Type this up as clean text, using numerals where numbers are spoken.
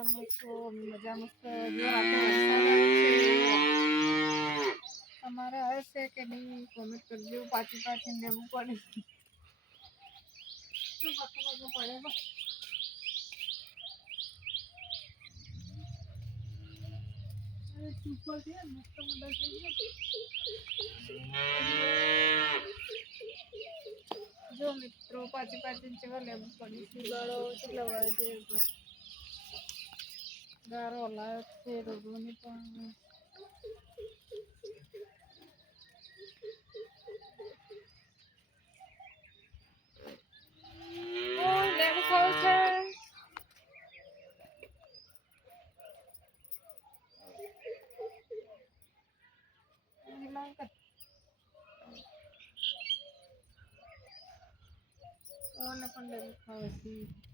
મજામાં છો? મજામાં છો? જો રાતે વરસાદ આવે છે. તમારે આવે છે કે નહીં? કોમેન્ટ કરજો. પાછી લેવું પડે. શું પાછું પડે? સુપર છે મસ્ત મોટા થઈ ગયા. જો મિત્રો પાછી જેવા લેવું પડી ગાળો કેટલા વાગે ગારો લાયક છે રોગોની પણ લેવું ખાવ છે. કોને પણ લેવું ખાવ છે.